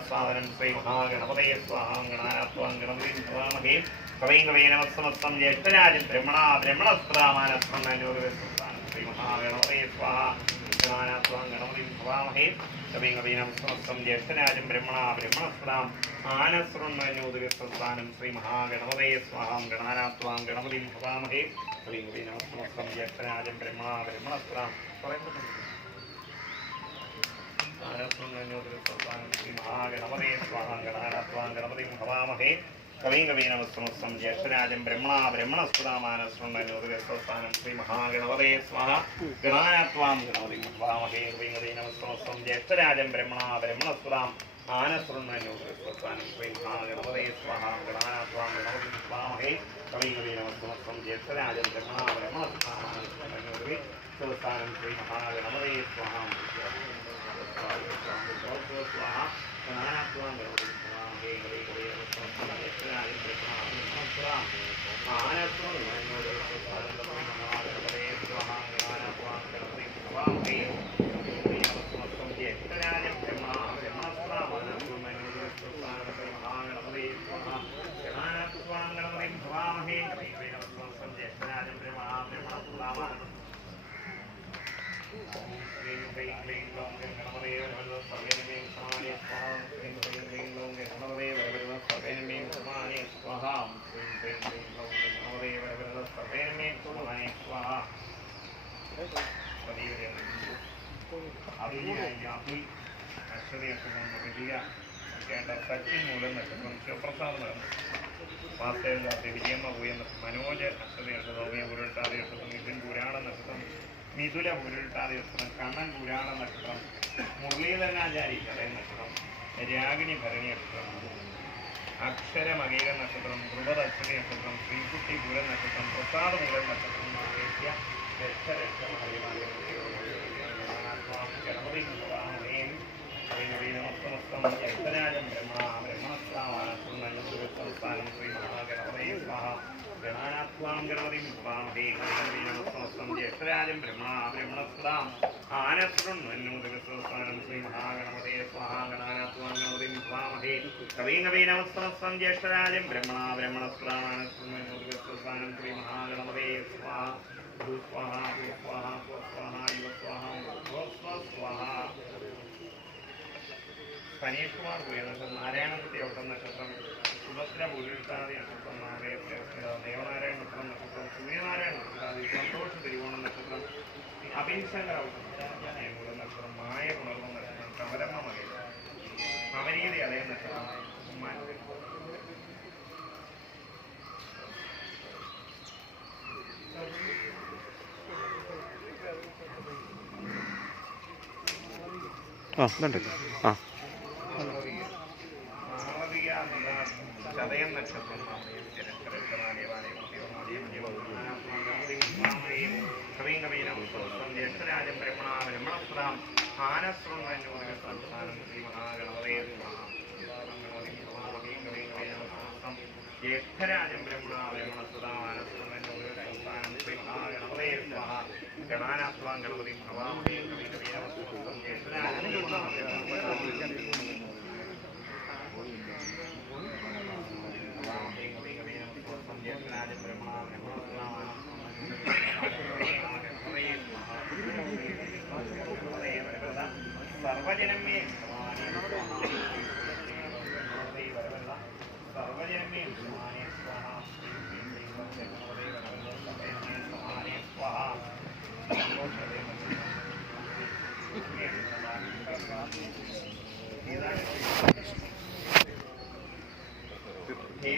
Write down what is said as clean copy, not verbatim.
साधनं श्री महागणपतये स्वाहा गणानात्वां गणपतिं भवामहे कवैं कवैनमस्तमस्तं ज्येष्ठराजं ब्रह्मणा ब्रह्मणस्त्रामानस्मरणयोगस्थानं श्री महागणपतये स्वाहा गणानात्वां गणपतिं भवामहे कवैं कवैनमस्तमस्तं ज्येष्ठराजं ब्रह्मणा ब्रह्मणस्त्राम् आनस्मरणयोगस्थानं श्री महागणपतये स्वाहा गणानात्वां गणपतिं भवामहे कवैं कवैनमस्तमस्तं ज्येष्ठराजं ब्रह्मणा ब्रह्मणस्त्राम् महागणपते स्वाहा गणानात्वां गणपतिं भवामहे कविं कवीनमस्तमस्तं ज्येष्ठराजं ब्रह्मणा ब्रह्मणस्फुटामानस्मरणयोगस्थानं श्री महागणपते स्वाहा गणानात्वां गणपतिं भवामहे कविं कवीनमस्तमस्तं ज्येष्ठराजं ब्रह्मणा ब्रह्मणस्फुटाम् आनस्मरणयोगस्थानं श्री महागणपते स्वाहा गणानात्वां गणपतिं भवामहे कविं कवीनमस्तमस्तं ज्येष्ठराजं ब्रह्मणा ब्रह्मणस्फुटामानस्मरणयोगस्थानं श्री महागणपते स्वाहा स्वाहा गणानात्वां गणपतिं भवामहे സച്ചിമൂലം നക്ഷത്രം ശിവപ്രസാദ് നടന്നു വാസ്തവ വിജയമ്മ പോയ മനോജ് അക്ഷതയ സൗമ്യ പുരട്ടാതി നക്ഷത്രം മിഥുൻ പുരാണ നക്ഷത്രം മിഥുല പുരട്ടാതി നക്ഷത്രം കണ്ണൻ പുരാണ നക്ഷത്രം മുരളീധരനാചാരി ചതയ നക്ഷത്രം രാഗിണി ഭരണി നക്ഷത്രം അക്ഷരമകീര നക്ഷത്രം ധ്രുവദ അക്ഷതി നക്ഷത്രം ശ്രീകുട്ടി പുര നക്ഷത്രം പ്രസാദ മൂല നക്ഷത്രം മഹേഷ്യ ഗണപതി നമസ്തമസ്തം ജ്യേഷ്ഠരാജം ബ്രഹ്മണ ബ്രഹ്മണസ്ത്രാമാനസ്ഥാനം ശ്രീ മഹാഗണപതയെ സ്വാഹ ഗണാനാത്വാം ഗണപതിം ഭവാമഹേ നമസ്തമസ്തം ജ്യേഷ്ഠരാജം ബ്രഹ്മണ ബ്രഹ്മണസ്ത്രാം ആനസ്മൃണ്വന്നോദകസ്ഥാനം ശ്രീ മഹാഗണപതയെ സ്വാഹ ഗണാനാത്വാം ഗണപതിം ഭവാമഹേ കവീം കവീ നമസ്തമസ്തം ജ്യേഷ്ഠരാജം ബ്രഹ്മണ ബ്രഹ്മണസ്ത്രാം ആനസ്മൃണ്വന്നോദകസ്ഥാനം ശ്രീ മഹാഗണപതയെ സ്വാഹ ഭൂസ്വാഹ ഭൂസ്വാഹ സ്വസ്വാഹ യുവസ്വാഹ സ്വസ്വാഹ സനീഷ് കുമാർ പോയ നക്ഷത്രം നാരായണകുട്ടി ഔട്ടം നക്ഷത്രം സുഭദ്ര പുരുട്ടാതി നക്ഷത്രം ദേവനാരായണ നക്ഷത്രം നക്ഷത്രം സൂര്യനാരായണ നക്ഷത്രാതി സന്തോഷ് തിരുവോണം നക്ഷത്രം അഭിൻശങ്കർ ഔട്ടം മൂലം നക്ഷത്രം മായ പുണർന്ന നക്ഷത്രം കമരമ്മ മകൻ അമരീതി അതേ നക്ഷത്രം ചതയം നക്ഷത്രം ജ്യേഷ്ഠരാജം ബ്രഹ്മണ ബ്രഹ്മണസ്ത്രാം ആനസ്മൃണ്വന്നോദകസ്ഥാനം ശ്രീ മഹാഗണപതയെ ജ്യേഷ്ഠരാജം ബ്രഹ്മണ ബ്രഹ്മണസ്ത്രാം ആനസ്മൃണ്വന്നോദകസ്ഥാനം ശ്രീ മഹാഗണപതയെ സ്വാഹ ഗണാനാത്വാം ഗണപതിം ഭവാമഹേ കവീനമസ്തമസ്തം ജ്യേഷ്ഠരാജം സർവജനമേ സർവജനമേ